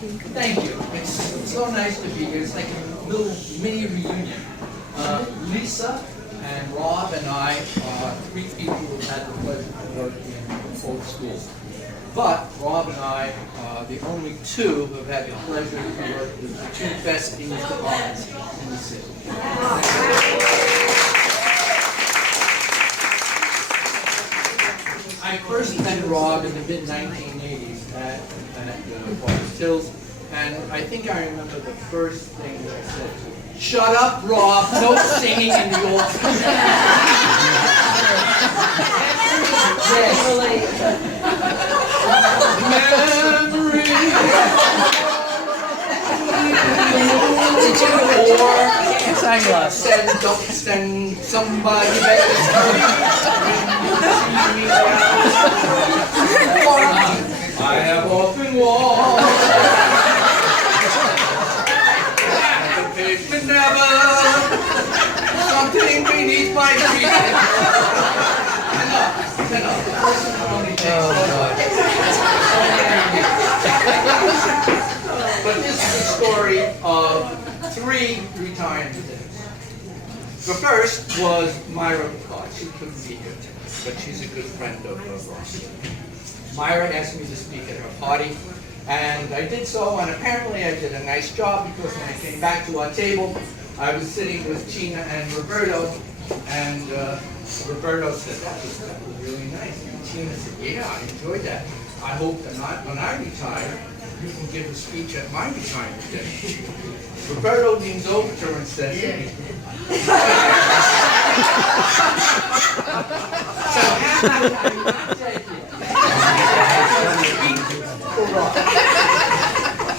Thank you. It's so nice to be here. It's like a little mini reunion. Lisa and Rob and I are three people who had the pleasure to work in old schools. But Rob and I are the only two who have had the pleasure to work with the two best English departments in the city. I first met Rob in the mid-1980s at Forest Hills, and I think I remember the first thing that I said to him. Shut up, Rob! No singing in the old school. Or said, don't send somebody back to I have often walked the pavement never something beneath my feet. But this is the story of three retirement dinners. The first was Myra Picard. She couldn't be here tonight, but she's a good friend of Ross. Myra asked me to speak at her party, and I did so, and apparently I did a nice job because when I came back to our table, I was sitting with Tina and Roberto, and Roberto said, that was really nice. And Tina said, yeah, I enjoyed that. I hope that when I retire, you can give a speech at my retirement dinner. Roberto leans over to her and says, so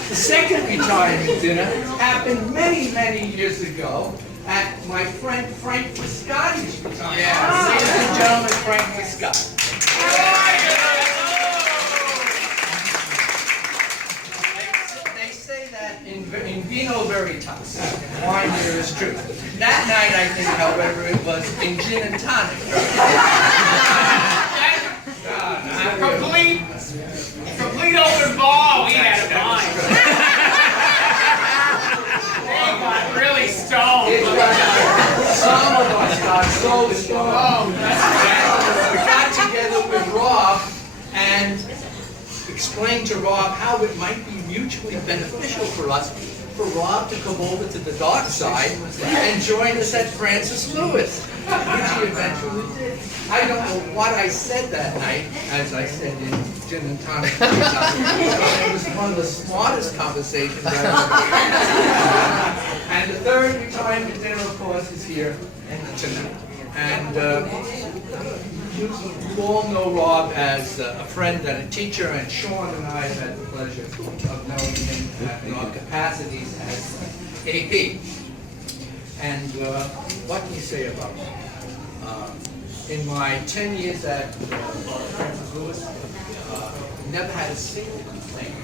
the second retirement dinner happened many, many years ago at my friend Frank Viscotti's retirement. Yeah. Ladies and gentlemen, Frank Viscotti. They say that in vino veritas, wine here is true. That night, I think, however, it was in gin and tonic. Complete open ball. We had a mind. They got really stoned. Some of us got so stoned. We got together with Rob and explained to Rob how it might be mutually beneficial for us, for Rob to come over to the dark side and join us at Francis Lewis, which he eventually did. I don't know what I said that night, as I said in gin and tonic. It was one of the smartest conversations I've ever had. And the third retirement dinner, of course, is here tonight. And you all know Rob as a friend and a teacher, and Sean and I have had the pleasure of knowing him in our capacities as AP. And what can you say about him? In my 10 years at Francis Lewis, never had a single complaint.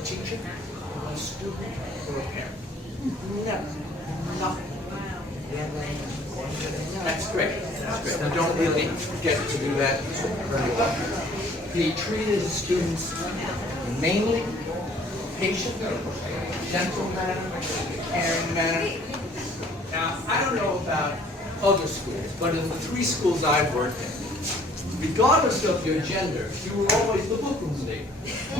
A teacher, a student, or a parent. Never. Nothing. That's great. That's great. We don't really get to do that very well. He treated his students mainly patient, gentle manner, caring manner. Now, I don't know about other schools, but in the three schools I've worked in, regardless of your gender, you were always the bookroom lady.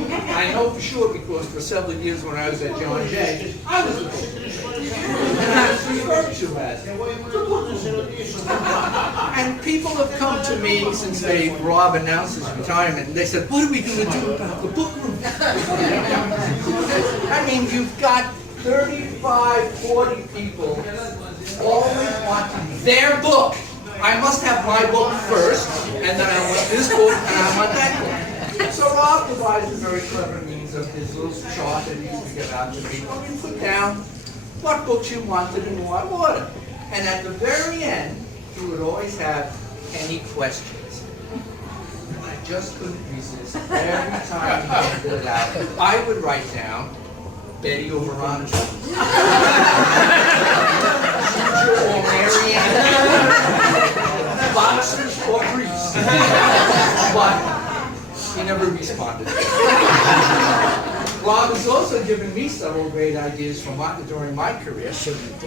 I know for sure because for several years when I was at John Jay, I was the bookroom lady. And I was referred to as the bookroom lady. And people have come to me since Rob announced his retirement, and they said, what are we going to do about the bookroom? I mean, you've got 35, 40 people always wanting their book. I must have my book first, and then I want this book, and I want that book. So Rob devised a very clever means of his little chart that he used to give out to people. You put down what books you wanted in what order. And at the very end, you would always have any questions. And I just couldn't resist. Every time he handed it out, I would write down Betty or Veronica. Or Marianne, boxers or Greece. But he never responded. Rob has also given me several great ideas during my career.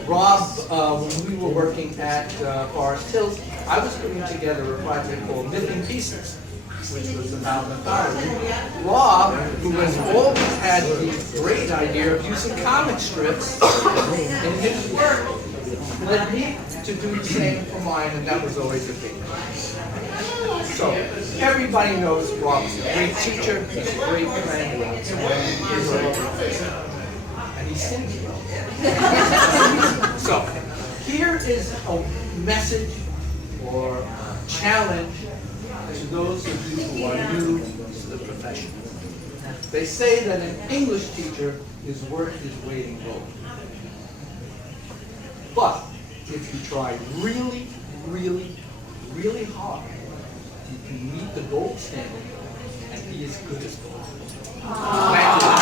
Rob, when we were working at Forest Hills, I was putting together a project called Missing Pieces, which was about mythology. Rob, who has always had the great idea of using comic strips in his work, led me to do the same for mine, and that was always a big deal. So, everybody knows Rob's a great teacher, he's a great friend, and he sings well. So, here is a message or a challenge to those of you who are new to the profession. They say that an English teacher is worth his weight in gold. But if you try really, really, really hard, you can meet the gold standard and be as good as gold. Thank you.